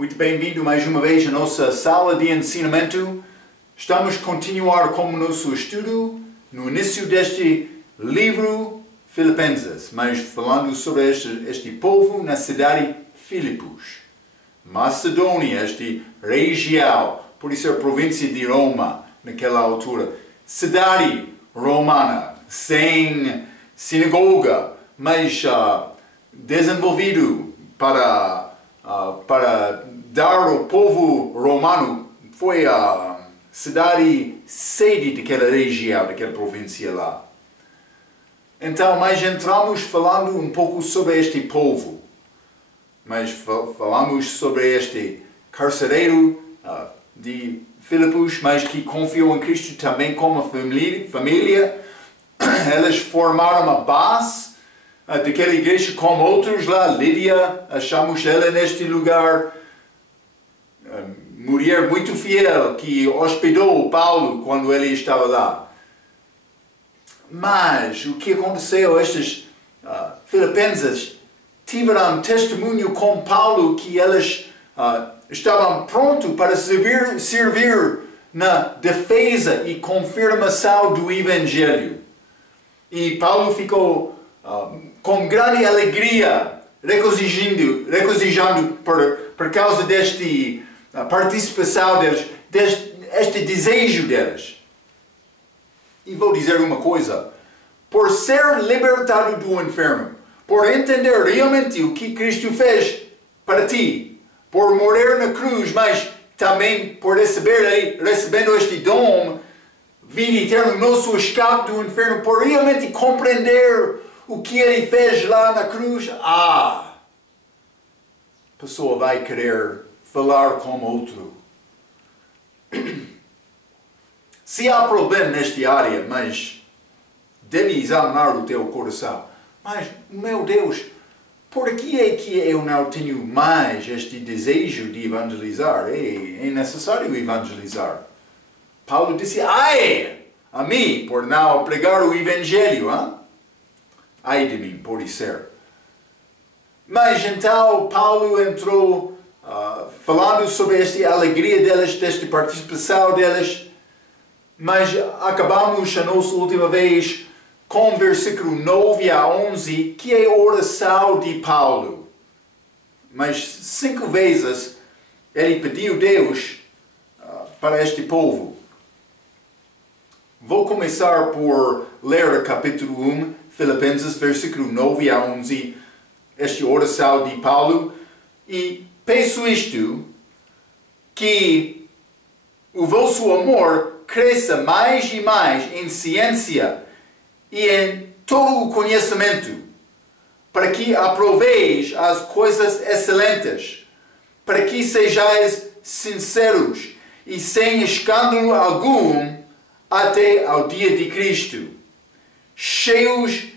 Muito bem-vindo mais uma vez à nossa sala de ensinamento. Estamos a continuar com o nosso estudo no início deste livro Filipenses, mas falando sobre este povo na cidade de Filipos, Macedônia, esta região, por isso a província de Roma naquela altura, cidade romana, sem sinagoga, mas desenvolvido para dar ao povo romano, foi a cidade sede daquela região, daquela província lá. Então, mas entramos falando um pouco sobre este povo, mas falamos sobre este carcereiro de Filipos, mas que confiou em Cristo também como família. Eles formaram uma base daquela igreja como outros lá. Lídia, achamos ela neste lugar, mulher muito fiel que hospedou Paulo quando ele estava lá. Mas o que aconteceu? Estes filipenses tiveram testemunho com Paulo que eles estavam prontos para servir na defesa e confirmação do Evangelho. E Paulo ficou com grande alegria, regozijando por causa desta participação deles, deste desejo deles. E vou dizer uma coisa, por ser libertado do inferno, por entender realmente o que Cristo fez para ti, por morrer na cruz, mas também por recebendo este dom, vida eterna, nosso escape do inferno, por realmente compreender o que ele fez lá na cruz, a pessoa vai querer falar com outro. Se há problema nesta área, mas deve examinar o teu coração. Mas, meu Deus, por que é que eu não tenho mais este desejo de evangelizar? É necessário evangelizar. Paulo disse, ai, a mim, por não pregar o Evangelho, hein? Ai de mim, pode ser. Mas então Paulo entrou falando sobre esta alegria deles, desta participação deles, mas acabamos a nossa última vez com o versículo 9 a 11, que é a oração de Paulo. Mas 5 vezes ele pediu a Deus para este povo. Vou começar por ler o capítulo 1, Filipenses, versículo 9 a 11, esta oração de Paulo, e peço isto, que o vosso amor cresça mais e mais em ciência e em todo o conhecimento, para que aproveis as coisas excelentes, para que sejais sinceros e sem escândalo algum até ao dia de Cristo, cheios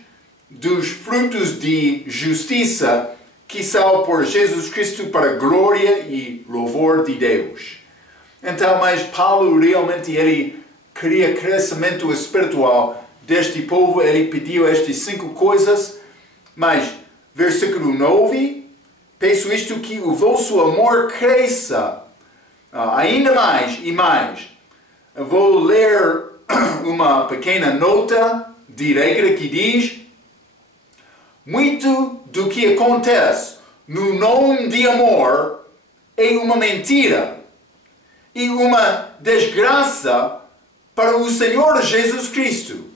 dos frutos de justiça que são por Jesus Cristo para a glória e louvor de Deus. Então, mas Paulo realmente ele queria crescimento espiritual deste povo, ele pediu estas 5 coisas, mas versículo 9, peço isto, que o vosso amor cresça ainda mais e mais. Eu vou ler uma pequena nota de regra que diz: muito do que acontece no nome de amor é uma mentira e uma desgraça para o Senhor Jesus Cristo.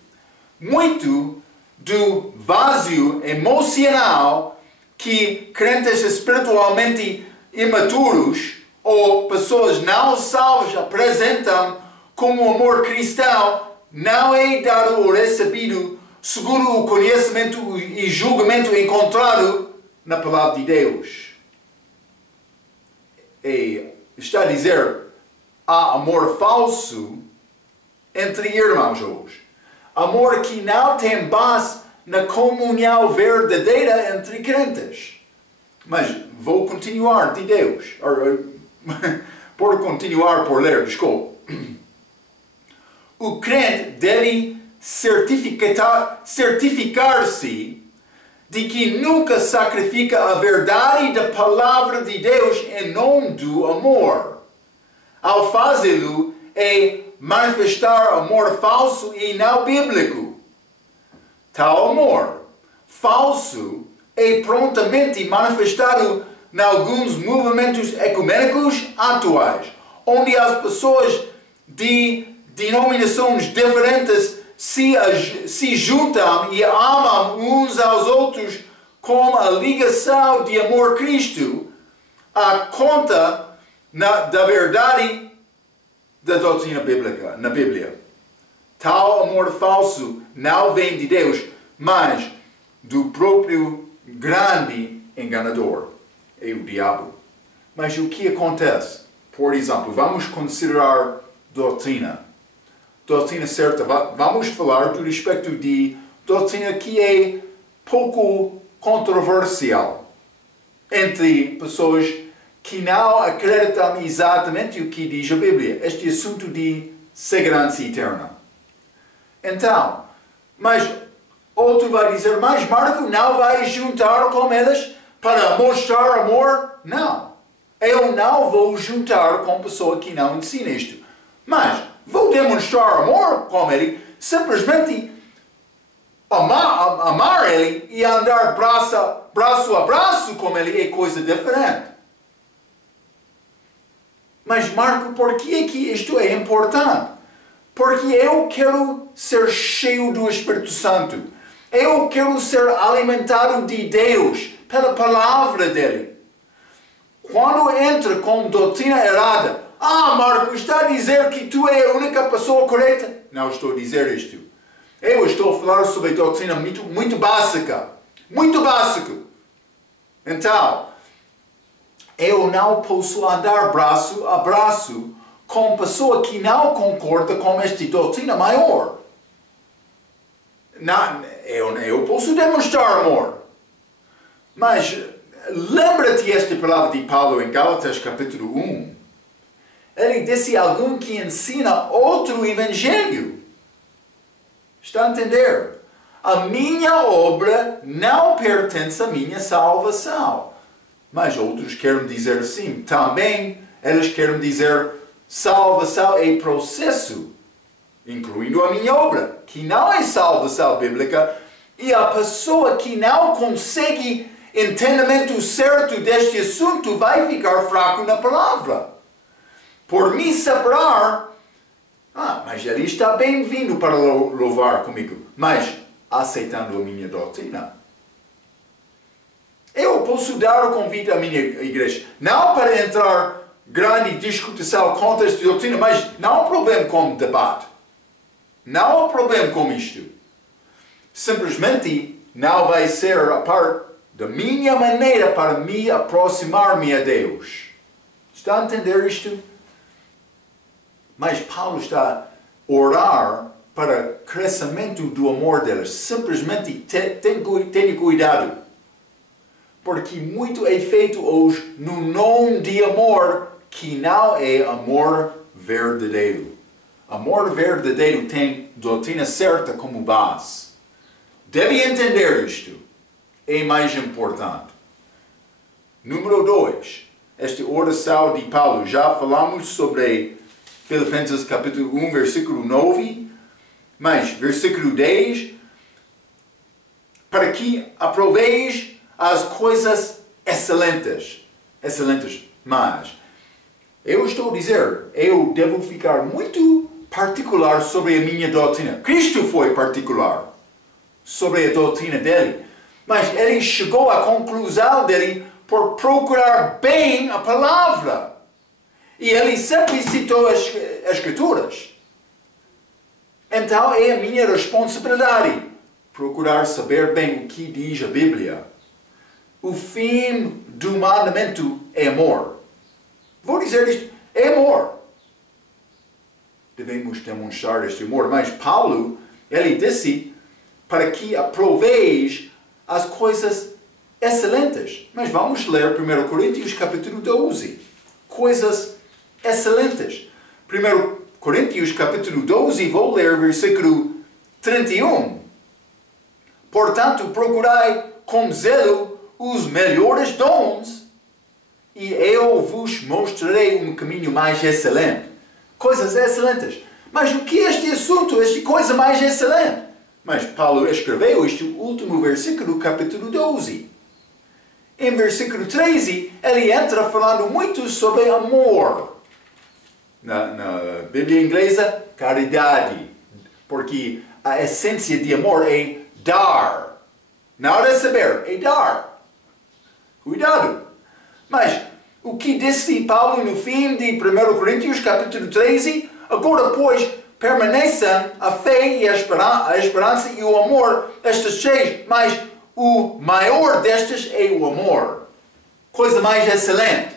Muito do vazio emocional que crentes espiritualmente imaturos ou pessoas não salvas apresentam como amor cristão não é dado ou recebido segundo o conhecimento e julgamento encontrado na palavra de Deus. Está a dizer, há amor falso entre irmãos hoje. Amor que não tem base na comunhão verdadeira entre crentes. Mas vou continuar de Deus. Por continuar por ler, desculpe. O crente deve certificar-se de que nunca sacrifica a verdade da palavra de Deus em nome do amor. Ao fazê-lo, é manifestar amor falso e não bíblico. Tal amor falso é prontamente manifestado em alguns movimentos ecumênicos atuais, onde as pessoas de denominações diferentes se juntam e amam uns aos outros com a ligação de amor Cristo, a conta da verdade da doutrina bíblica, na Bíblia. Tal amor falso não vem de Deus, mas do próprio grande enganador, é o diabo. Mas o que acontece? Por exemplo, vamos considerar doutrina. Doutrina certa. Vamos falar do respeito de doutrina que é pouco controversial entre pessoas que não acreditam exatamente o que diz a Bíblia. Este assunto de segurança eterna. Então, mas outro vai dizer, mas Marco não vai juntar com eles para mostrar amor? Não. Eu não vou juntar com pessoa que não ensina isto. Mas vou demonstrar amor com ele, simplesmente amar ele e andar braço a braço com ele é coisa diferente. Mas Marco, por que isto é importante? Porque eu quero ser cheio do Espírito Santo. Eu quero ser alimentado de Deus pela palavra dele. Quando entra com doutrina errada, Marco, está a dizer que tu és a única pessoa correta? Não estou a dizer isto. Eu estou a falar sobre doutrina muito básica. Muito básico. Então, eu não posso andar braço a braço com pessoa que não concorda com esta doutrina maior. Não, eu posso demonstrar amor. Mas lembra-te esta palavra de Paulo em Gálatas capítulo 1. Ele disse alguém que ensina outro evangelho. Está a entender? A minha obra não pertence à minha salvação. Mas outros querem dizer assim. Também eles querem dizer salvação é processo, incluindo a minha obra, que não é salvação bíblica, e a pessoa que não consegue entendimento certo deste assunto vai ficar fraco na palavra. Por me separar, mas ele está bem-vindo para louvar comigo, mas aceitando a minha doutrina. Eu posso dar o convite à minha igreja, não para entrar grande discussão contra esta doutrina, mas não há problema com debate. Não há problema com isto. Simplesmente não vai ser a parte da minha maneira para me aproximar-me a Deus. Está a entender isto? Mas Paulo está a orar para o crescimento do amor deles. Simplesmente tenha cuidado. Porque muito é feito hoje no nome de amor que não é amor verdadeiro. Amor verdadeiro tem doutrina certa como base. Deve entender isto. É mais importante. Número 2. Esta oração de Paulo. Já falamos sobre Filipenses capítulo 1, versículo 9. Mas, versículo 10. Para que aproveis as coisas excelentes. Excelentes. Mas, eu estou a dizer, eu devo ficar muito particular sobre a minha doutrina. Cristo foi particular sobre a doutrina dele. Mas ele chegou à conclusão dele por procurar bem a palavra. E ele sempre citou as Escrituras. Então é a minha responsabilidade procurar saber bem o que diz a Bíblia. O fim do mandamento é amor. Vou dizer isto, é amor. Devemos demonstrar este amor. Mas Paulo, ele disse para que aproveis as coisas excelentes. Mas vamos ler 1 Coríntios capítulo 12. Coisas excelentes. 1 Coríntios capítulo 12, vou ler versículo 31. Portanto, procurai com zelo os melhores dons, e eu vos mostrarei um caminho mais excelente. Coisas excelentes. Mas o que é este assunto, esta coisa mais excelente? Mas Paulo escreveu este último versículo do capítulo 12. Em versículo 13, ele entra falando muito sobre amor. Na Bíblia inglesa, caridade. Porque a essência de amor é dar. Não é receber, é dar. Cuidado. Mas o que disse Paulo no fim de 1 Coríntios, capítulo 13, agora, pois, permaneçam a fé e a esperança e o amor, estas três, mas o maior destas é o amor. Coisa mais excelente.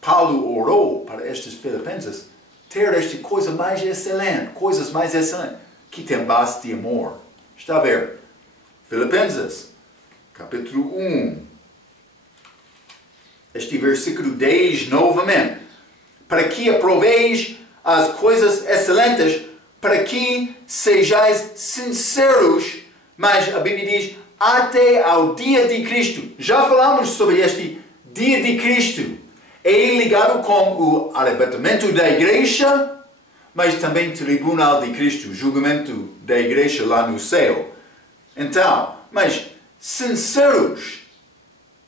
Paulo orou para estes filipenses ter esta coisa mais excelente, coisas mais excelentes, que tem base de amor. Está a ver? Filipenses, capítulo 1. Este versículo 10 novamente. Para que aproveis as coisas excelentes, para que sejais sinceros, mas a Bíblia diz, até ao dia de Cristo. Já falamos sobre este dia de Cristo. É ligado com o arrebatamento da igreja, mas também o tribunal de Cristo, o julgamento da igreja lá no céu. Então, mas sinceros.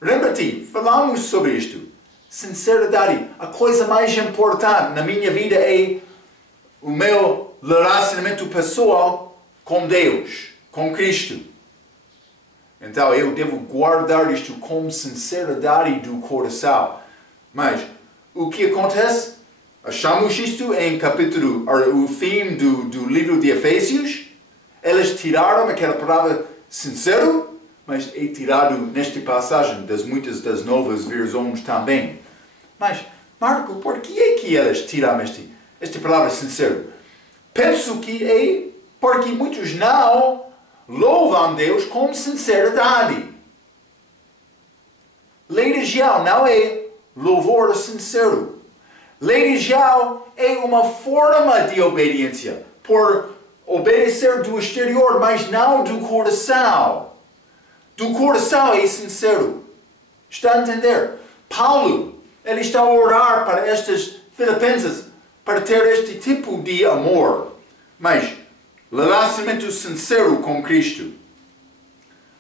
Lembra-te, falamos sobre isto. Sinceridade. A coisa mais importante na minha vida é o meu relacionamento pessoal com Deus, com Cristo. Então eu devo guardar isto com sinceridade do coração. Mas o que acontece? Achamos isto em o fim do livro de Efésios. Eles tiraram aquela palavra sincero, mas é tirado nesta passagem das muitas das novas versões também. Mas, Marco, por que é que eles tiraram esta palavra sincero? Penso que é porque muitos não louvam Deus com sinceridade. Religião não é louvor sincero. Religião é uma forma de obediência, por obedecer do exterior, mas não do coração. Do coração é sincero. Está a entender? Paulo, ele está a orar para estes filipenses para ter este tipo de amor. Mas, relacionamento sincero com Cristo.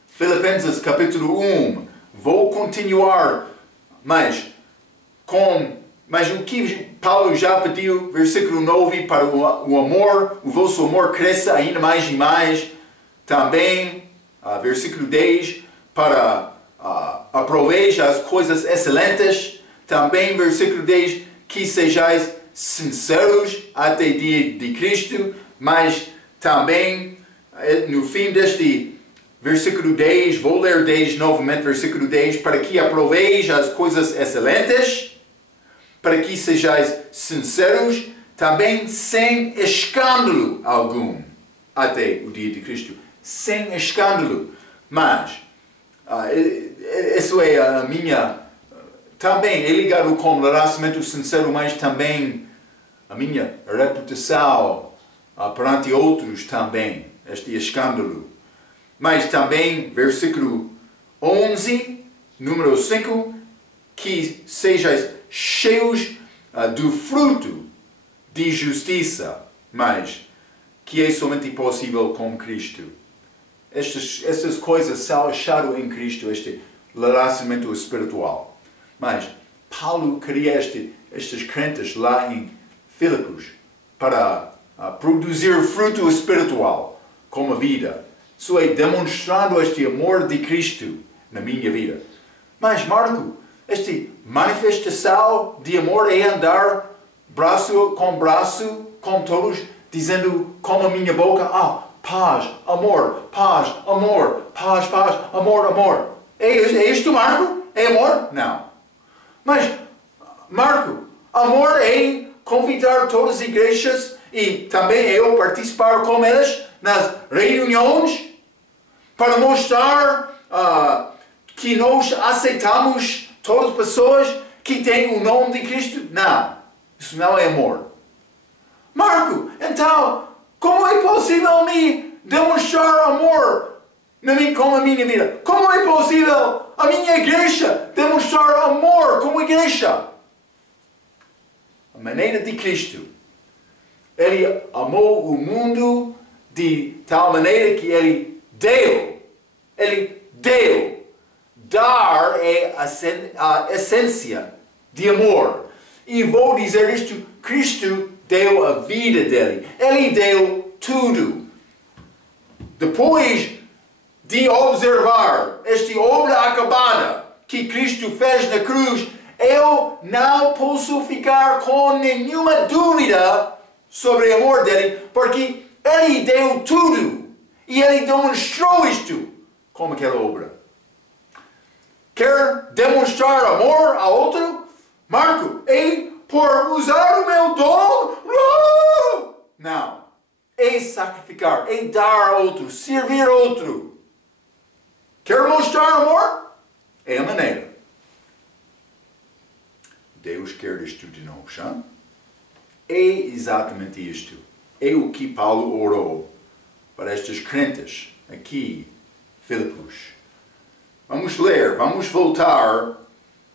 Filipenses capítulo 1. Vou continuar, mas o que Paulo já pediu, versículo 9, para o amor, o vosso amor cresça ainda mais e mais. Também, versículo 10, para aproveite as coisas excelentes. Também, versículo 10, que sejais sinceros até o dia de Cristo. Mas também, no fim deste versículo 10, vou ler 10 novamente, versículo 10, para que aproveite as coisas excelentes, para que sejais sinceros, também sem escândalo algum, até o dia de Cristo. Sem escândalo. Mas, isso é a minha... Também é ligado com o relacionamento sincero, mas também a minha reputação perante outros também, este escândalo. Mas também, versículo 11, número 5, que sejais cheios do fruto de justiça, mas que é somente possível com Cristo. Essas coisas são achadas em Cristo, este relacionamento espiritual. Mas Paulo queria estes crentes lá em Filipos para produzir fruto espiritual como a vida. Isso é demonstrando este amor de Cristo na minha vida. Mas, Marco, esta manifestação de amor é andar braço com todos, dizendo com a minha boca, paz, amor, paz, amor, amor. É isto, Marco? É amor? Não. Mas, Marco, amor é convidar todas as igrejas e também eu participar com elas nas reuniões para mostrar que nós aceitamos todas as pessoas que têm o nome de Cristo. Não, isso não é amor. Marco, então, como é possível me demonstrar amor como a minha vida. Como é possível a minha igreja demonstrar amor como igreja? A maneira de Cristo. Ele amou o mundo de tal maneira que Ele deu. Ele deu. Dar é a essência de amor. E vou dizer isto, Cristo deu a vida dele. Ele deu tudo. Depois de observar esta obra acabada que Cristo fez na cruz, eu não posso ficar com nenhuma dúvida sobre o amor dele, porque Ele deu tudo. E Ele demonstrou isto como aquela obra. Quer demonstrar amor a outro? Marco, por usar o meu dom? Não. É sacrificar, é dar a outro, servir a outro. Quer mostrar amor? É a maneira. Deus quer isto de nós, hein? É exatamente isto. É o que Paulo orou para estes crentes aqui, Filipos. Vamos ler, vamos voltar.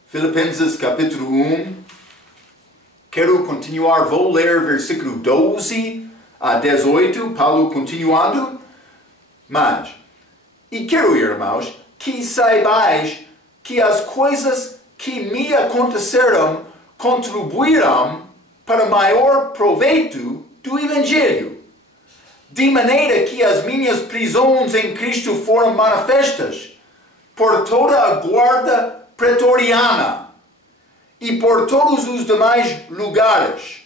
Filipenses capítulo 1. Quero continuar, vou ler versículo 12 a 18, Paulo continuando. Mas, e quero, irmãos, que saibais que as coisas que me aconteceram contribuíram para maior proveito do Evangelho, de maneira que as minhas prisões em Cristo foram manifestas por toda a guarda pretoriana e por todos os demais lugares.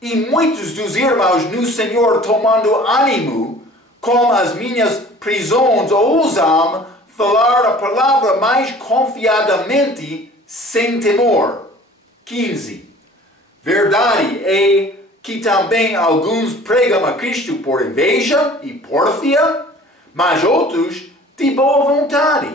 E muitos dos irmãos no Senhor, tomando ânimo com as minhas prisões, ousam falar a palavra mais confiadamente, sem temor. 15. Verdade é que também alguns pregam a Cristo por inveja e pórfia, mas outros de boa vontade.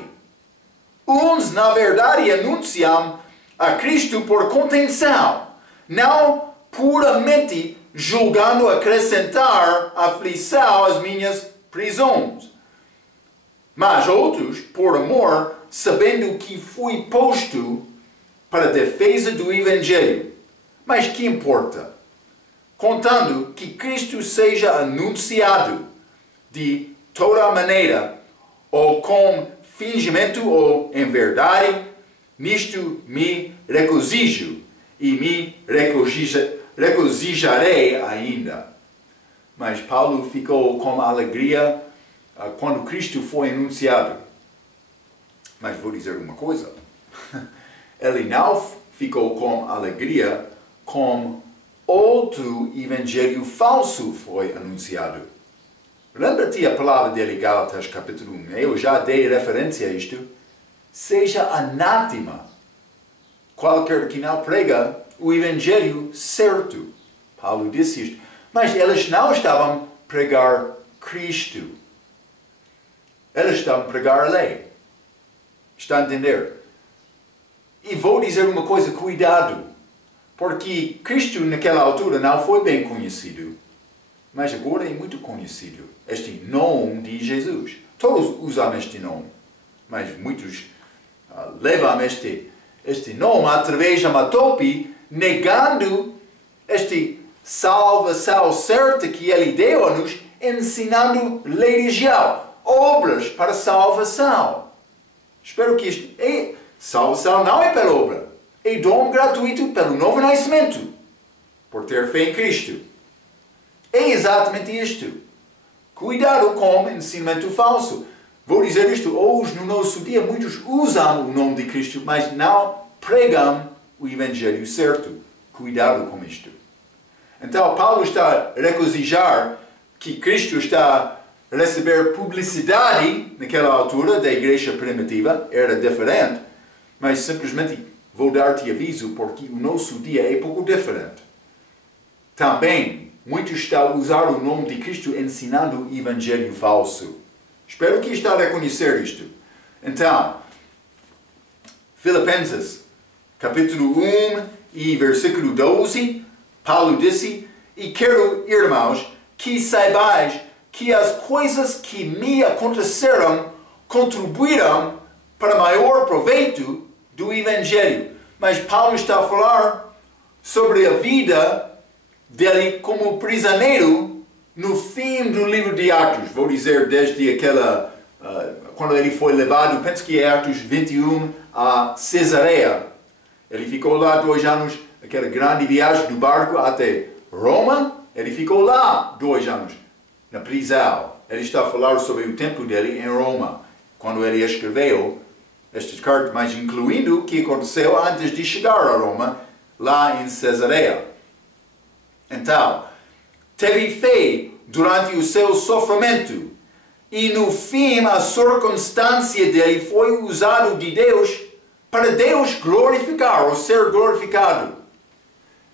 Uns, na verdade, anunciam a Cristo por contenção, não puramente julgando acrescentar aflição às minhas prisões. Mas outros, por amor, sabendo que fui posto para a defesa do Evangelho. Mas que importa? Contando que Cristo seja anunciado de toda maneira, ou com fingimento ou em verdade, nisto me regozijo e me regozijarei ainda. Mas Paulo ficou com alegria quando Cristo foi anunciado. Mas vou dizer uma coisa. Ele não ficou com alegria como outro evangelho falso foi anunciado. Lembra-te a palavra dele, Gálatas capítulo 1. Eu já dei referência a isto. Seja anátema qualquer que não prega o evangelho certo. Paulo disse isto. Mas eles não estavam a pregar Cristo. Eles estavam a pregar a lei. Está a entender? E vou dizer uma coisa, cuidado. Porque Cristo naquela altura não foi bem conhecido. Mas agora é muito conhecido. Este nome de Jesus. Todos usam este nome. Mas muitos levam este nome através de uma tope, negando esta salvação certa que Ele deu-nos, ensinando religião, obras para salvação. Espero que isto... salvação não é pela obra. É dom gratuito pelo novo nascimento, por ter fé em Cristo. É exatamente isto. Cuidado com o ensinamento falso. Vou dizer isto, hoje no nosso dia muitos usam o nome de Cristo, mas não pregam o Evangelho certo. Cuidado com isto. Então Paulo está a regozijar que Cristo está a receber publicidade naquela altura da igreja primitiva, era diferente, mas simplesmente vou dar-te aviso porque o nosso dia é pouco diferente. Também muitos estão a usar o nome de Cristo ensinando o Evangelho falso. Espero que está a reconhecer isto. Então, Filipenses, capítulo 1 e versículo 12, Paulo disse, e quero, irmãos, que saibais que as coisas que me aconteceram contribuíram para maior proveito do Evangelho. Mas Paulo está a falar sobre a vida dele como prisioneiro no fim do livro de Atos. Vou dizer desde aquela, quando ele foi levado, penso que é Atos 21, a Cesareia. Ele ficou lá 2 anos, aquela grande viagem do barco até Roma. Ele ficou lá 2 anos, na prisão. Ele está a falar sobre o tempo dele em Roma, quando ele escreveu estas cartas, mas incluindo o que aconteceu antes de chegar a Roma, lá em Cesareia. Então, teve fé durante o seu sofrimento, e no fim a circunstância dele foi usado de Deus para Deus glorificar, ou ser glorificado.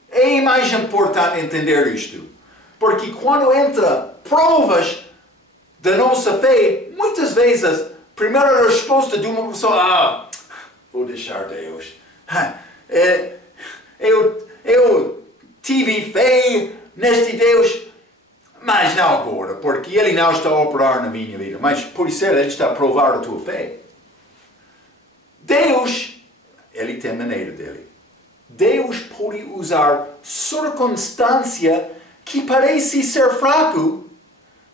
É mais importante entender isto, porque quando entra provas da nossa fé, muitas vezes a primeira resposta de uma pessoa, vou deixar Deus. Eu tive fé neste Deus, mas não agora, porque Ele não está a operar na minha vida. Mas por isso Ele está a provar a tua fé. Deus, Ele tem a maneira dele. Deus pode usar circunstância que parece ser fraco,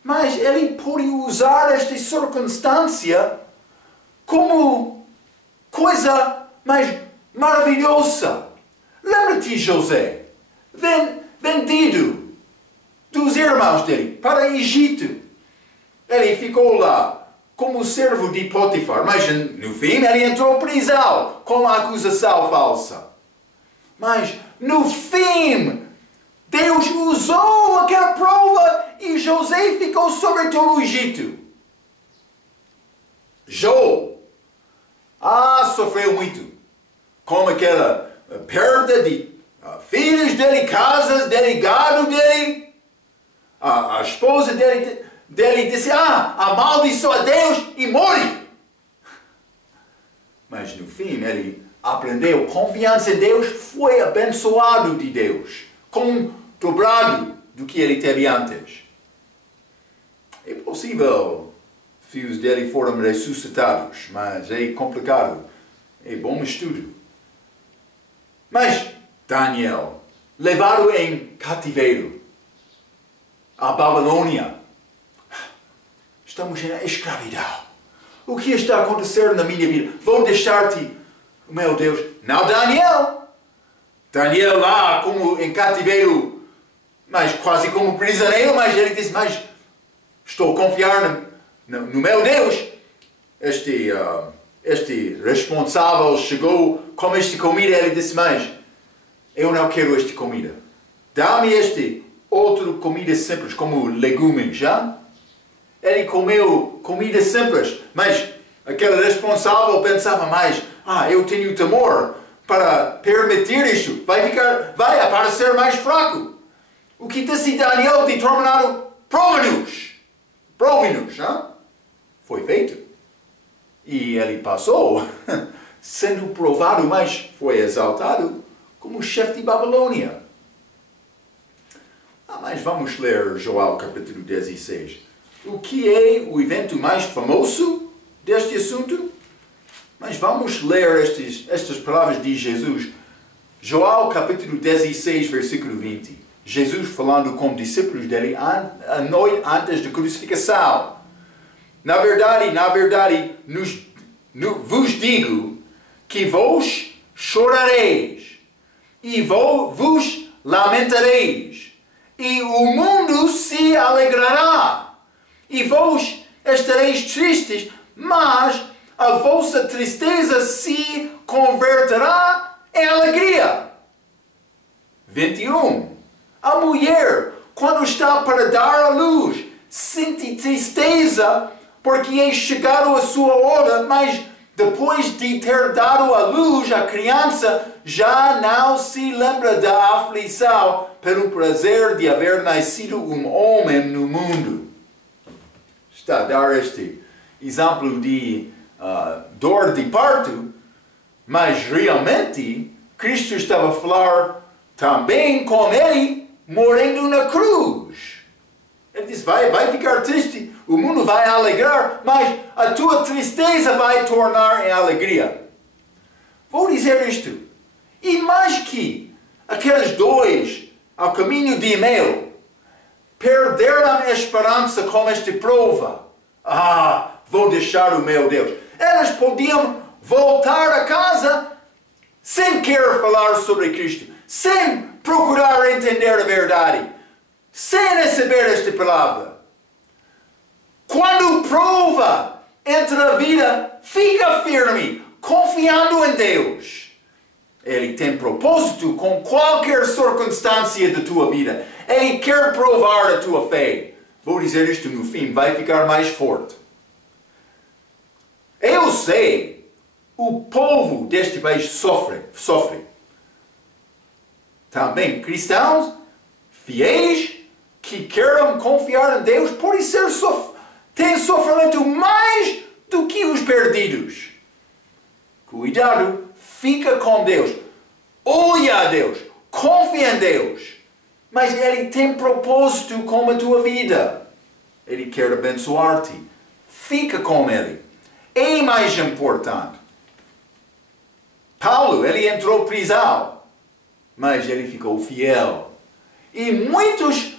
mas Ele pode usar esta circunstância como coisa mais maravilhosa. Lembra-te, José, vendido dos irmãos dele para o Egito. Ele ficou lá como servo de Potifar, mas no fim ele entrou em prisão com a acusação falsa. Mas no fim, Deus usou aquela prova e José ficou sobre todo o Egito. Jó, sofreu muito com aquela perda de filhos dele, casas dele, gado dele. A esposa dele disse, amaldiçoa Deus e morre. Mas no fim ele aprendeu, confiança em Deus, foi abençoado de Deus, com dobrado do que ele teve antes. É possível, filhos dele foram ressuscitados, mas é complicado, é bom estudo. Mas Daniel, levado em cativeiro à Babilônia, estamos na escravidão. O que está a acontecer na minha vida? Vou deixar-te, meu Deus. Não, Daniel. Daniel lá como em cativeiro, mas quase como prisioneiro, mas ele disse, mas estou a confiar no meu Deus. Este responsável chegou com esta comida, ele disse, mas eu não quero esta comida. Dá-me outra comida simples, como legumes, já? Ele comeu comida simples, mas aquele responsável pensava mais, eu tenho temor para permitir isto, vai aparecer mais fraco. O que disse Daniel determinado, prove-nos, foi feito. E ele passou, sendo provado, mas foi exaltado como chefe de Babilônia. Mas vamos ler Joel capítulo 16. O que é o evento mais famoso deste assunto? Mas vamos ler estas palavras de Jesus. Joel capítulo 16, versículo 20. Jesus falando com discípulos dele a noite antes da crucificação. Na verdade, vos digo que vos chorareis e vos lamentareis, e o mundo se alegrará, e vós estareis tristes, mas a vossa tristeza se converterá em alegria. 21. A mulher, quando está para dar à luz, sente tristeza, porque é chegado a sua hora, mas depois de ter dado à luz a criança, já não se lembra da aflição pelo prazer de haver nascido um homem no mundo. Está a dar este exemplo de dor de parto, mas realmente Cristo estava a falar também com ele morrendo na cruz. Ele diz, vai ficar triste, o mundo vai alegrar, mas a tua tristeza vai tornar em alegria. Vou dizer isto. E mais que aqueles dois, ao caminho de Emeu, perderam a esperança com esta prova. Vou deixar o meu Deus. Eles podiam voltar a casa sem querer falar sobre Cristo, sem procurar entender a verdade, sem receber esta palavra. Quando prova entra a vida, fica firme, confiando em Deus. Ele tem propósito com qualquer circunstância da tua vida. Ele quer provar a tua fé. Vou dizer isto no fim, vai ficar mais forte. Eu sei, o povo deste país sofre. Também cristãos, fiéis, que querem confiar em Deus, podem ser têm sofrimento mais do que os perdidos. Cuidado, fica com Deus, olha a Deus, confia em Deus. Mas Ele tem propósito com a tua vida. Ele quer abençoar-te. Fica com Ele. É mais importante. Paulo, ele entrou prisão, mas ele ficou fiel. E muitos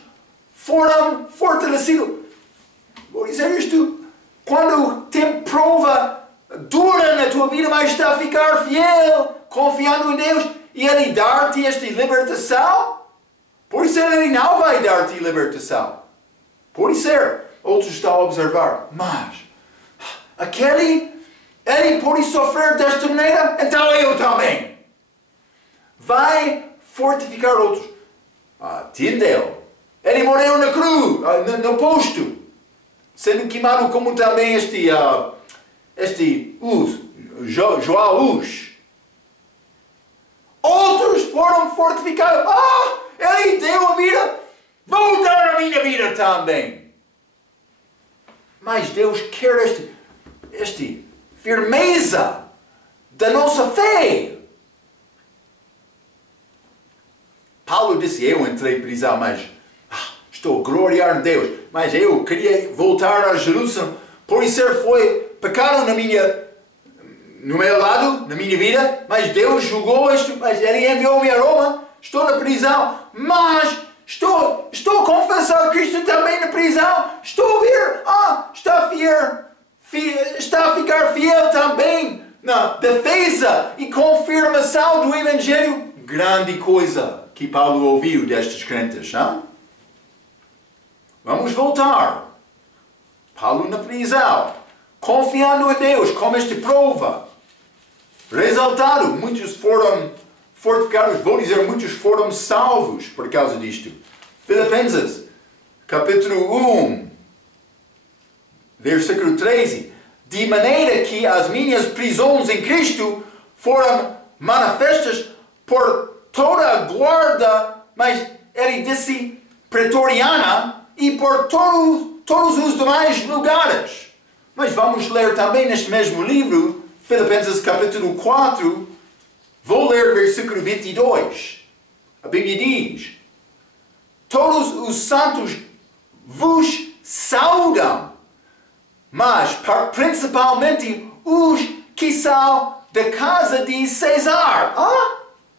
foram fortalecidos. Vou dizer isto, quando tem prova dura na tua vida, mas está a ficar fiel, confiando em Deus, e Ele dar-te esta libertação, pode ser Ele não vai dar-te libertação. Pode ser, outros estão a observar, mas ele pode sofrer desta maneira, então eu também. Vai fortificar outros. Entendeu? Ele morreu na cruz, no posto, sendo queimado como também João Hus. Outros foram fortificados. Ele deu a vida, vou dar a minha vida também. Mas Deus quer esta firmeza da nossa fé. Paulo disse, eu entrei em prisão, mas estou a gloriar em Deus. Mas eu queria voltar a Jerusalém. Por isso foi pecado no meu lado, na minha vida. Mas Deus julgou isto, mas Ele enviou-me a Roma. Estou na prisão, mas estou a confessar Cristo também na prisão. Estou a ver, está a ficar fiel também na defesa e confirmação do Evangelho. Grande coisa que Paulo ouviu destes crentes, não? Vamos voltar. Paulo na prisão, confiando em Deus, com esta prova. Resultado, muitos foram fortificados, vou dizer, muitos foram salvos por causa disto. Filipenses, capítulo 1, versículo 13. De maneira que as minhas prisões em Cristo foram manifestas por toda a guarda, mas ele disse pretoriana, e por todos os demais lugares. Mas vamos ler também neste mesmo livro, Filipenses capítulo 4, vou ler versículo 22. A Bíblia diz, todos os santos vos saudam, mas principalmente os que são da casa de César.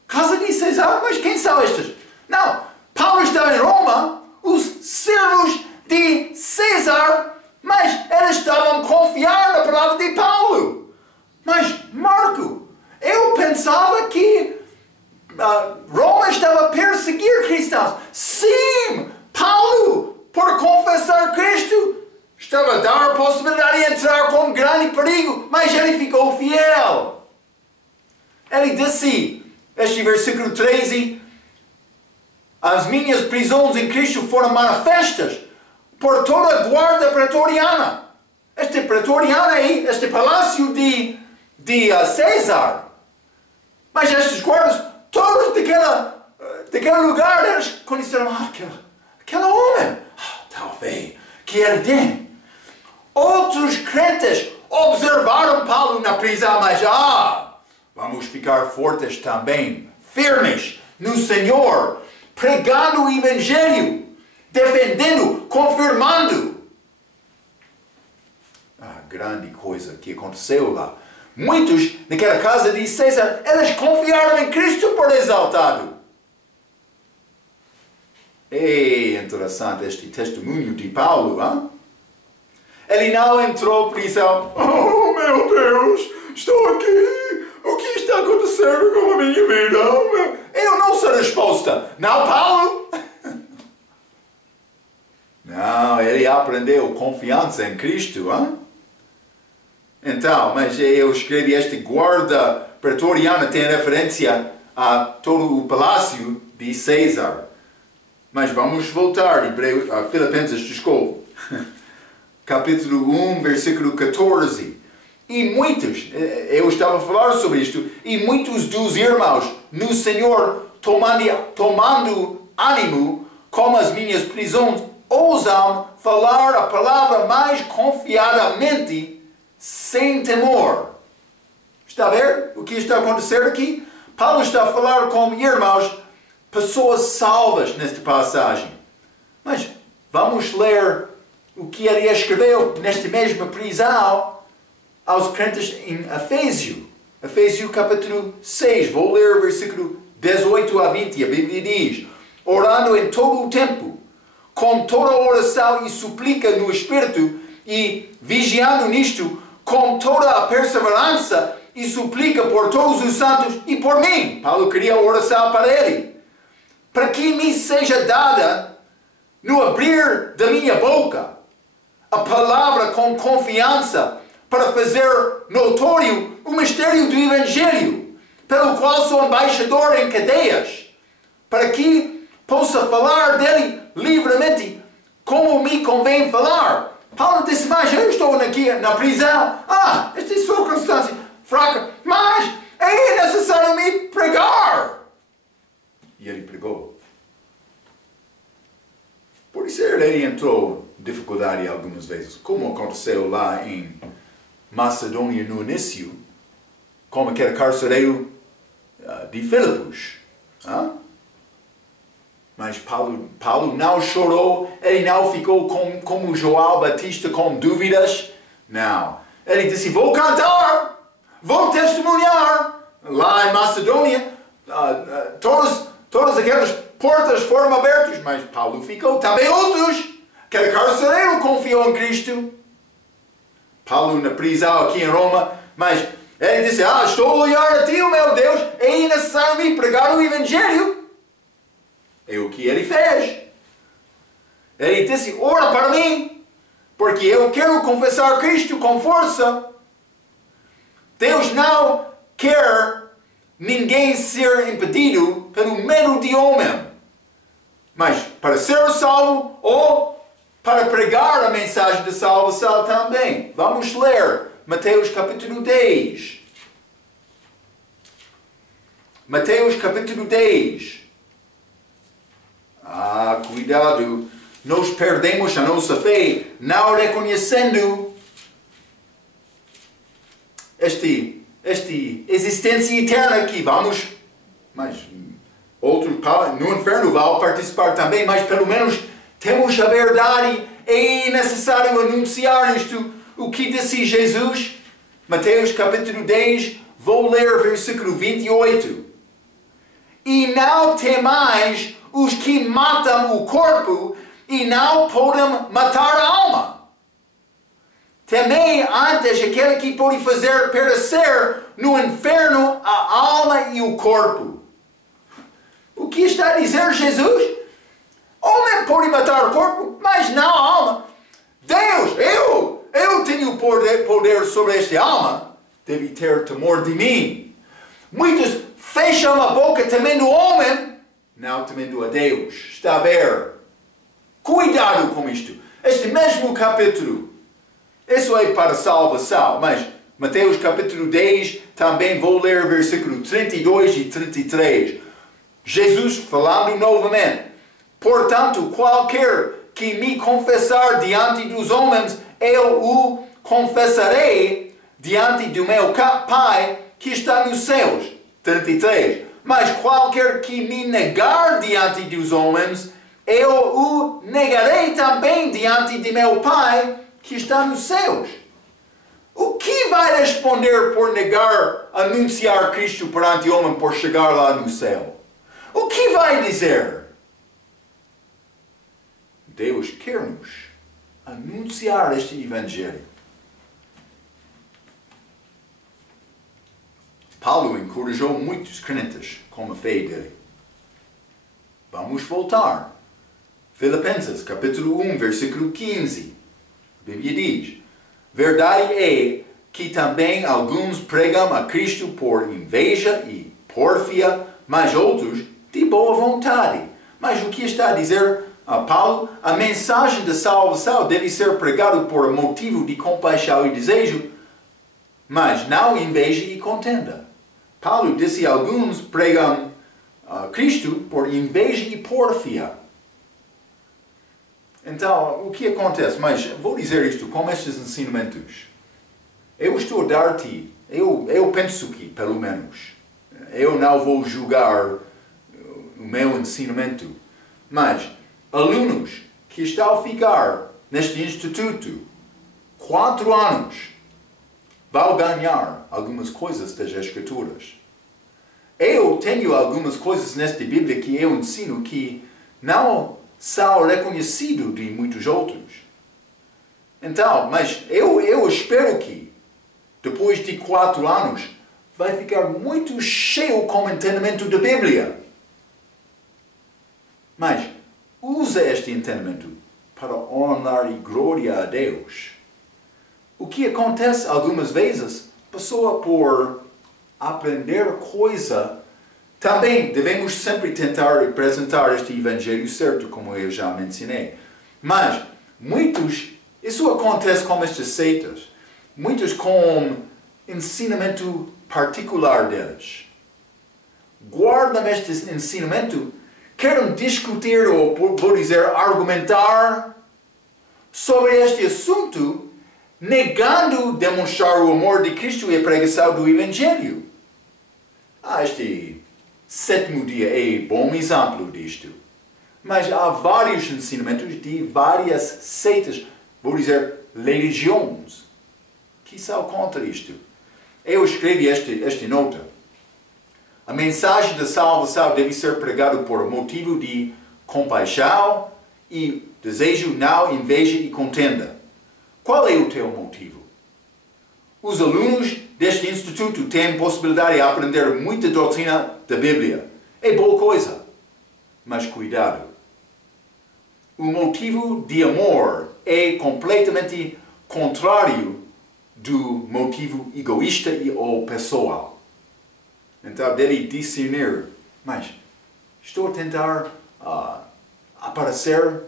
Casa de César? Mas quem são estes? Não, Paulo estava em Roma, os servos de César, mas eles estavam a confiar na palavra de Paulo. Mas, Marco, eu pensava que Roma estava a perseguir cristãos. Sim, Paulo, por confessar Cristo, estava a dar a possibilidade de entrar com grande perigo, mas ele ficou fiel. Ele disse, este versículo 13, as minhas prisões em Cristo foram manifestas por toda a guarda pretoriana. Este pretoriana aí, este palácio de César. Mas estes guardas, todos daquele lugar, eles conheceram aquele homem. Talvez que ele tem. Outros crentes observaram Paulo na prisão, mas vamos ficar fortes também, firmes no Senhor, pregando o Evangelho. defendendo, confirmando. Grande coisa que aconteceu lá. Muitos naquela casa de César, eles confiaram em Cristo por exaltado. É interessante este testemunho de Paulo, hein? Ele não entrou para dizer, oh meu Deus, estou aqui, o que está acontecendo com a minha vida? Eu não sei a resposta. Não, Paulo? Não, ele aprendeu confiança em Cristo, hein? Então, mas eu escrevi este guarda pretoriana, tem referência a todo o palácio de César. Mas vamos voltar a Filipenses, desculpe. Capítulo 1, versículo 14. E muitos, eu estava a falar sobre isto, e muitos dos irmãos no Senhor, tomando ânimo com as minhas prisões, ousam falar a palavra mais confiadamente, sem temor. Está a ver o que está a acontecer aqui? Paulo está a falar com irmãos, pessoas salvas nesta passagem. Mas vamos ler o que ele escreveu nesta mesma prisão aos crentes em Efésio. Efésio capítulo 6. Vou ler o versículo 18 a 20. A Bíblia diz: orando em todo o tempo, com toda oração e súplica no Espírito, e vigiando nisto, com toda a perseverança e súplica por todos os santos e por mim. Paulo queria oração para ele. Para que me seja dada, no abrir da minha boca, a palavra com confiança, para fazer notório o mistério do Evangelho, pelo qual sou embaixador em cadeias, para que possa falar dele livremente, como me convém falar. Paulo disse, mas eu estou aqui na prisão. Esta é circunstância fraca, mas é necessário me pregar. E ele pregou. Por isso ele entrou em dificuldade algumas vezes, como aconteceu lá em Macedônia no início, como aquele carcereiro de Filipos. Mas Paulo não chorou, ele não ficou como João Batista com dúvidas. Não. Ele disse, vou cantar, vou testemunhar. Lá em Macedônia, todas aquelas portas foram abertas, mas Paulo ficou. Também outros, aquele carcereiro confiou em Cristo. Paulo na prisão aqui em Roma, mas ele disse, estou a olhar a ti, meu Deus, é necessário me pregar o Evangelho. É o que ele fez. Ele disse, ora para mim, porque eu quero confessar Cristo com força. Deus não quer ninguém ser impedido pelo medo de homem, mas para ser salvo ou para pregar a mensagem de salvação também. Vamos ler Mateus capítulo 10. Mateus capítulo 10. Cuidado, nós perdemos a nossa fé não reconhecendo esta existência eterna que vamos, mas outros no inferno vão participar também, mas pelo menos temos a verdade. É necessário anunciar isto, o que disse Jesus. Mateus capítulo 10, vou ler versículo 28. E não temais os que matam o corpo e não podem matar a alma. Temei antes aquele que pode fazer perecer no inferno a alma e o corpo. O que está a dizer Jesus? Homem pode matar o corpo, mas não a alma. Deus, eu tenho poder sobre esta alma. Deve ter temor de mim. Muitos fecham a boca temendo o homem, não temendo a Deus. Está a ver? Cuidado com isto. Este mesmo capítulo, isso é para salvação, mas Mateus capítulo 10, também vou ler versículo 32 e 33. Jesus falando novamente. Portanto, qualquer que me confessar diante dos homens, eu o confessarei diante do meu Pai que está nos céus. 33. Mas qualquer que me negar diante dos homens, eu o negarei também diante de meu Pai que está nos céus. O que vai responder por negar anunciar Cristo perante o homem por chegar lá no céu? O que vai dizer? Deus quer-nos anunciar este Evangelho. Paulo encorajou muitos crentes com a fé dele. Vamos voltar. Filipenses, capítulo 1, versículo 15. A Bíblia diz: verdade é que também alguns pregam a Cristo por inveja e pórfia, mas outros de boa vontade. Mas o que está a dizer a Paulo? A mensagem da salvação deve ser pregada por motivo de compaixão e desejo, mas não inveja e contenda. Paulo disse: alguns pregam a Cristo por inveja e pórfia. Então, o que acontece? Mas vou dizer isto, com estes ensinamentos. Eu estou a dar-te, eu penso que, pelo menos, eu não vou julgar o meu ensinamento, mas alunos que estão a ficar neste instituto 4 anos vão ganhar algumas coisas das Escrituras. Eu tenho algumas coisas nesta Bíblia que eu ensino que não são reconhecidos de muitos outros. Então, mas eu espero que, depois de 4 anos, vai ficar muito cheio com o entendimento da Bíblia. Mas usa este entendimento para honrar e glória a Deus. O que acontece algumas vezes, a pessoa por aprender coisa, também devemos sempre tentar apresentar este Evangelho certo, como eu já mencionei. Mas isso acontece com estas seitas, muitos com ensinamento particular deles. Guardam este ensinamento, querem discutir ou, vou dizer, argumentar sobre este assunto, negando demonstrar o amor de Cristo e a pregação do Evangelho. Este 7º dia é bom exemplo disto. Mas há vários ensinamentos de várias seitas, vou dizer, religiões, que são contra isto. Eu escrevi esta nota. A mensagem da salvação deve ser pregada por motivo de compaixão e desejo, não inveja e contenda. Qual é o teu motivo? Os alunos deste instituto têm possibilidade de aprender muita doutrina da Bíblia. É boa coisa. Mas cuidado. O motivo de amor é completamente contrário do motivo egoísta ou pessoal. Então deve discernir. Mas estou a tentar aparecer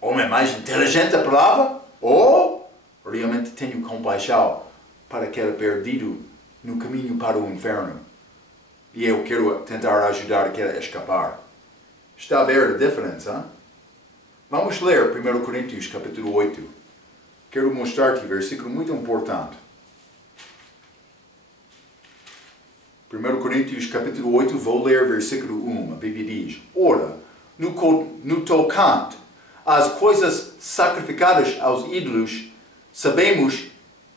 homem mais inteligente da palavra? Ou realmente tenho compaixão para aquele perdido no caminho para o inferno? E eu quero tentar ajudar aquele a escapar. Está a ver a diferença? Vamos ler 1 Coríntios capítulo 8. Quero mostrar-te um versículo muito importante. 1 Coríntios capítulo 8, vou ler versículo 1. A Bíblia diz: ora, no tocante às coisas sacrificadas aos ídolos, sabemos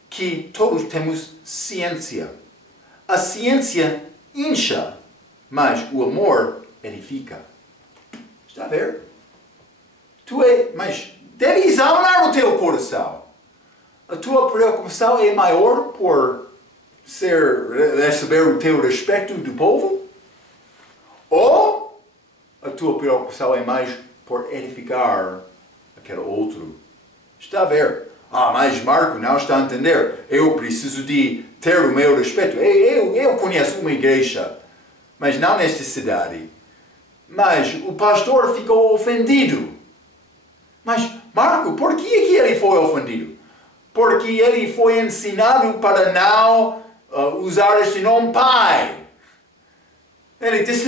que todos temos ciência. A ciência incha, mas o amor edifica. Está a ver? Mas deve examinar o teu coração. A tua preocupação é maior por receber o teu respeito do povo? Ou a tua preocupação é mais por edificar aquele outro? Está a ver? Mas Marco não está a entender. Eu preciso de ter o meu respeito. Eu conheço uma igreja, mas não nesta cidade. Mas o pastor ficou ofendido. Mas Marco, por que ele foi ofendido? Porque ele foi ensinado para não usar este nome Pai. Ele disse: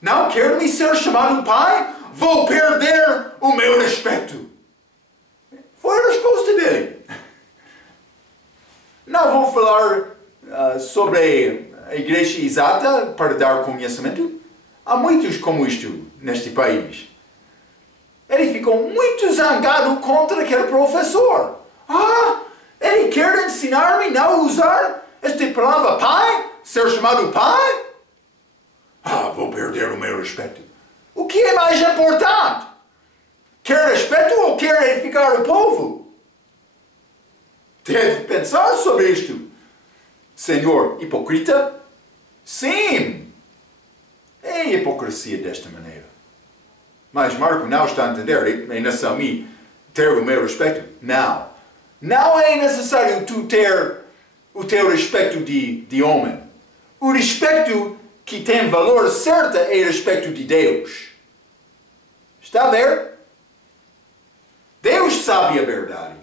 não quero me ser chamado Pai? Vou perder o meu respeito. Foi a resposta dele. Não vou falar sobre a igreja exata para dar conhecimento. Há muitos como isto neste país. ele ficou muito zangado contra aquele professor. Ah, ele quer ensinar-me a não usar esta palavra pai? Ser chamado pai? Ah, vou perder o meu respeito. O que é mais importante? Quer respeito ou quer edificar o povo? Deve pensar sobre isto. Senhor, hipocrita? Sim! É hipocrisia desta maneira. Mas Marco não está a entender. É necessário me ter o meu respeito? Não. Não é necessário tu ter o teu respeito de homem. O respeito que tem valor certo é o respeito de Deus. Está a ver? Deus sabe a verdade.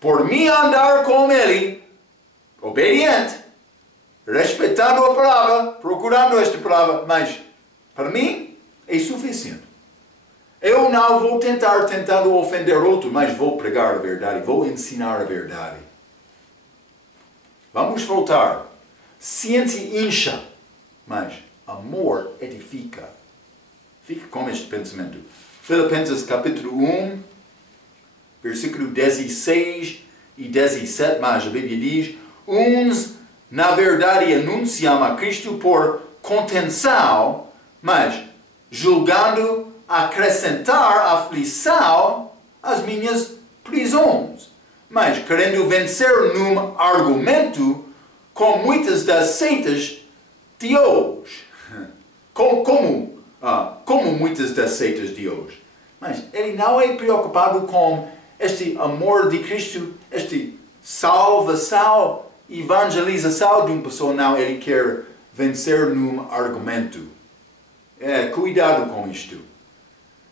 Por mim andar com Ele, obediente, respeitando a palavra, procurando esta palavra, mas para mim é suficiente. Eu não vou tentando ofender outro, mas vou pregar a verdade, vou ensinar a verdade. Vamos voltar. Ciência incha, mas amor edifica. Fica com este pensamento. Filipenses capítulo 1, versículo 16 e 17, mas a Bíblia diz: uns, na verdade, anunciam a Cristo por contenção, mas julgando acrescentar aflição às minhas prisões, mas querendo vencer num argumento com muitas das seitas de hoje. Como muitas das seitas de hoje. Mas ele não é preocupado com este amor de Cristo, este salvação, evangelização de uma pessoa. Não, ele quer vencer num argumento. Cuidado com isto.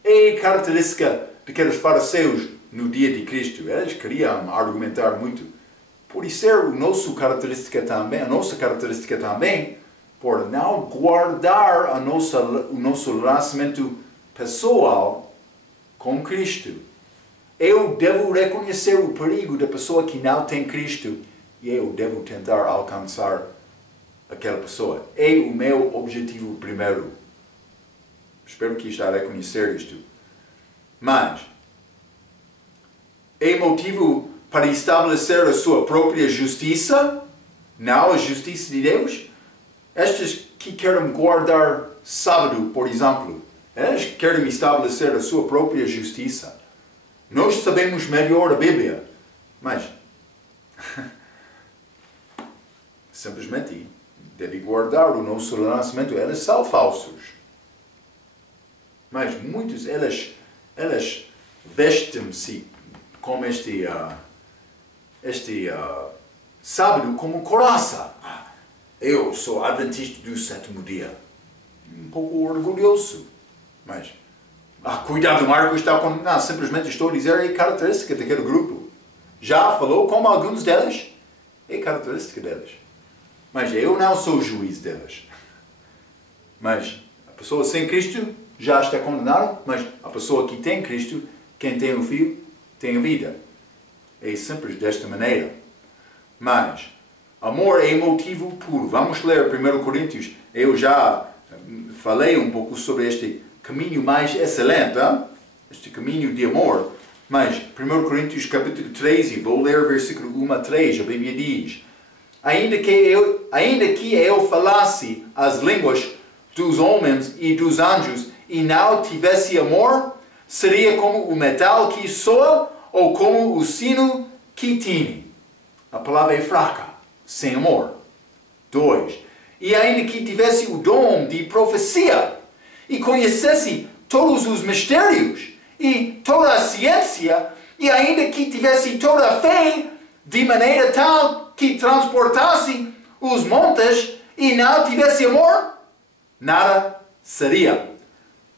É característica daqueles fariseus no dia de Cristo. Eles queriam argumentar muito. Por isso a nossa característica também, por não guardar o nosso relacionamento pessoal com Cristo. Eu devo reconhecer o perigo da pessoa que não tem Cristo e eu devo tentar alcançar aquela pessoa. É o meu objetivo primeiro. Espero que está a reconhecer isto. Mas é motivo para estabelecer a sua própria justiça, não a justiça de Deus. Estes que querem guardar sábado, por exemplo, eles querem estabelecer a sua própria justiça. Nós sabemos melhor a Bíblia, mas simplesmente deve guardar o nosso relacionamento. Eles são falsos. Mas muitos, eles vestem-se como este sábado como coraça. Eu sou adventista do sétimo dia. Um pouco orgulhoso. Mas, cuidado, Marco está com... Não, simplesmente estou a dizer a característica daquele grupo. Já falou como alguns deles? É característica deles. Mas eu não sou juiz deles. Mas a pessoa sem Cristo já está condenada, mas a pessoa que tem Cristo, quem tem o Filho, tem a vida. É simples desta maneira. Mas amor é motivo puro. Vamos ler 1 Coríntios. Eu já falei um pouco sobre este caminho mais excelente, este caminho de amor. Mas 1 Coríntios capítulo 13, vou ler versículo 1 a 3, a Bíblia diz: ainda que eu falasse as línguas dos homens e dos anjos e não tivesse amor, seria como o metal que soa ou como o sino que tine. A palavra é fraca, sem amor. 2. E ainda que tivesse o dom de profecia e conhecesse todos os mistérios e toda a ciência, e ainda que tivesse toda a fé de maneira tal que transportasse os montes e não tivesse amor, nada seria.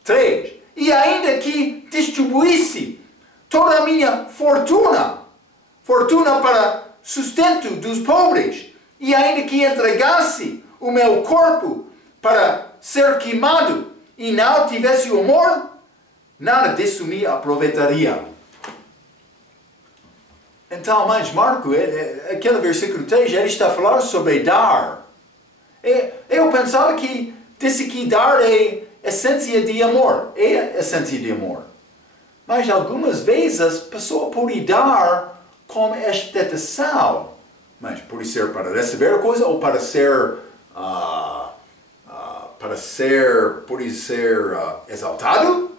3. E ainda que distribuísse toda a minha fortuna para sustento dos pobres, e ainda que entregasse o meu corpo para ser queimado e não tivesse o amor, nada disso me aproveitaria. Então, mas Marco, aquele versículo 3, ele está a falar sobre dar. Eu pensava que disse que dar é essência de amor. É a essência de amor. Mas algumas vezes a pessoa pode dar com expectação. Mas pode ser para receber a coisa ou para ser, pode ser exaltado,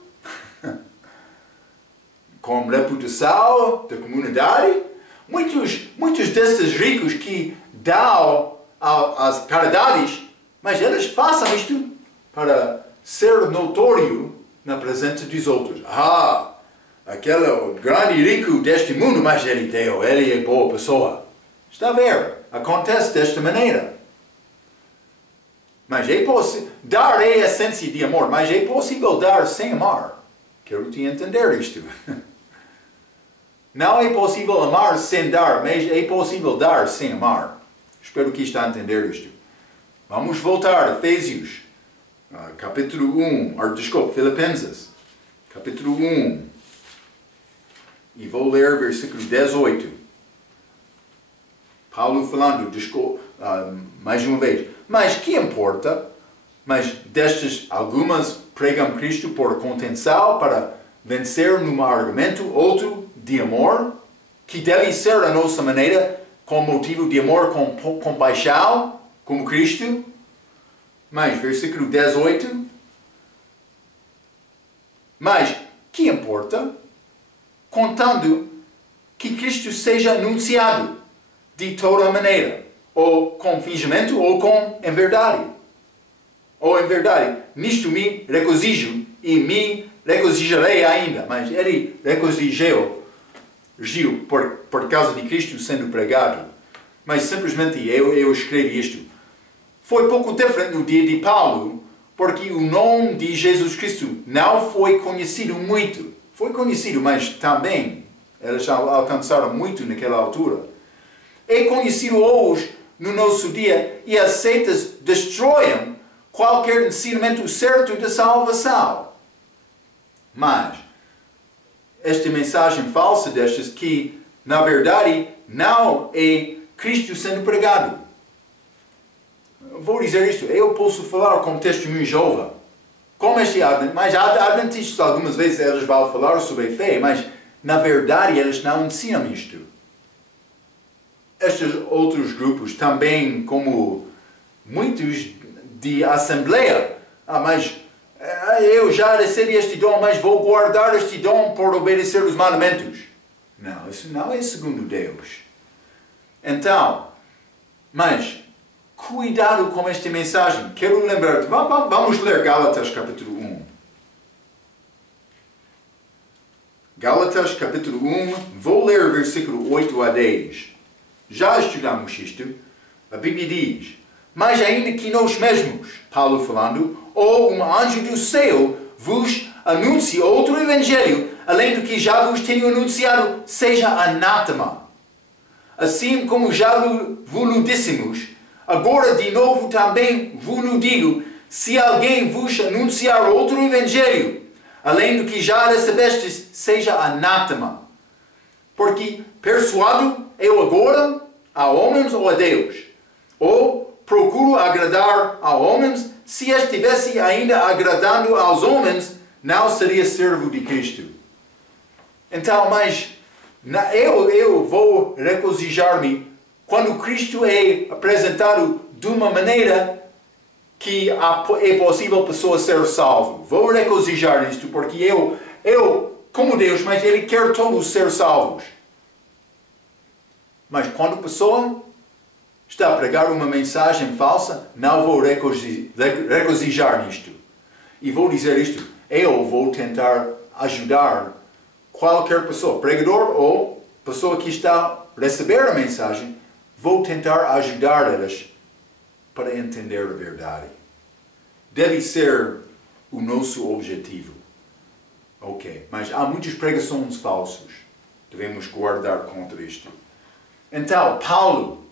com reputação da comunidade. Muitos destes ricos que dão as caridades, mas eles fazem isto para ser notório na presença dos outros. Aquele grande rico deste mundo, mas ele é boa pessoa. Está a ver? Acontece desta maneira. Mas é possível, dar é a essência de amor, mas é possível dar sem amar. Quero te entender isto. Não é possível amar sem dar, mas é possível dar sem amar. Espero que está a entender isto. Vamos voltar a Efésios, capítulo 1, desculpe, Filipenses, capítulo 1. E vou ler versículo 18. Paulo falando, mais uma vez. Mas que importa? Mas destas, algumas pregam Cristo por contenção para vencer num argumento, outro de amor, que deve ser a nossa maneira, com motivo de amor, com compaixão, como Cristo. Mas, versículo 18. Mas que importa? Contando que Cristo seja anunciado de toda maneira, ou com fingimento, ou em verdade. Ou em verdade, nisto me regozijo, e me regozijarei ainda. Mas ele regozijou por causa de Cristo sendo pregado. Mas simplesmente eu escrevi isto. Foi pouco diferente no dia de Paulo, porque o nome de Jesus Cristo não foi conhecido muito. Foi conhecido, mas também eles já alcançaram muito naquela altura. É conhecido hoje, no nosso dia, e as seitas destroem qualquer ensinamento certo de salvação. Mas, esta mensagem falsa destas que, na verdade, não é Cristo sendo pregado. Vou dizer isto, eu posso falar como testemunho de Jeová. Como este Adventista, mas Adventistas algumas vezes eles vão falar sobre fé, mas na verdade eles não ensinam isto. Estes outros grupos também, como muitos de assembleia, mas eu já recebi este dom, mas vou guardar este dom por obedecer os mandamentos. Não, isso não é segundo Deus. Então, mas cuidado com esta mensagem. Quero lembrar-te, vamos ler Gálatas capítulo 1. Gálatas capítulo 1, vou ler versículo 8 a 10. Já estudamos isto. A Bíblia diz: mas ainda que nós mesmos, Paulo falando, ou um anjo do céu vos anuncie outro evangelho, além do que já vos tenho anunciado, seja anátema. Assim como já vos dissemos, agora de novo também vos digo, se alguém vos anunciar outro evangelho, além do que já recebestes, seja anátema. Porque persuado eu agora a homens ou a Deus? Ou procuro agradar a homens? Se estivesse ainda agradando aos homens, não seria servo de Cristo. Então, mas eu vou regozijar-me quando Cristo é apresentado de uma maneira que é possível a pessoa ser salvo. Vou regozijar isto porque eu, como Deus, mas Ele quer todos ser salvos. Mas quando a pessoa está a pregar uma mensagem falsa, não vou regozijar nisto. E vou dizer isto, eu vou tentar ajudar qualquer pessoa, pregador ou pessoa que está a receber a mensagem, vou tentar ajudar elas para entender a verdade. Deve ser o nosso objetivo. Ok, mas há muitas pregações falsas. Devemos guardar contra isto. Então, Paulo,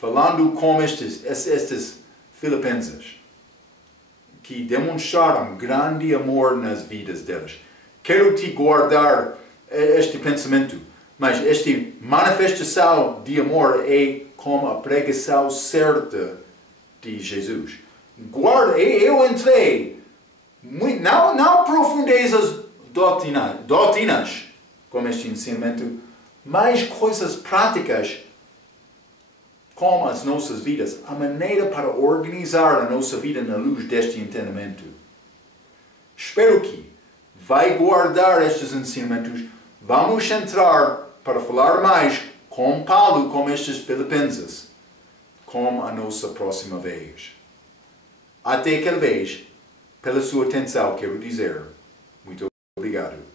falando com estes filipenses, que demonstraram grande amor nas vidas deles. Quero te guardar este pensamento, mas esta manifestação de amor é como a pregação certa de Jesus. Guarda, eu entrei, não profundezas doutrinas, como este ensinamento, mais coisas práticas com as nossas vidas, a maneira para organizar a nossa vida na luz deste entendimento. Espero que vai guardar estes ensinamentos. Vamos entrar para falar mais com Paulo, com estes filipenses, com a nossa próxima vez. Até aquela vez, pela sua atenção, quero dizer muito obrigado.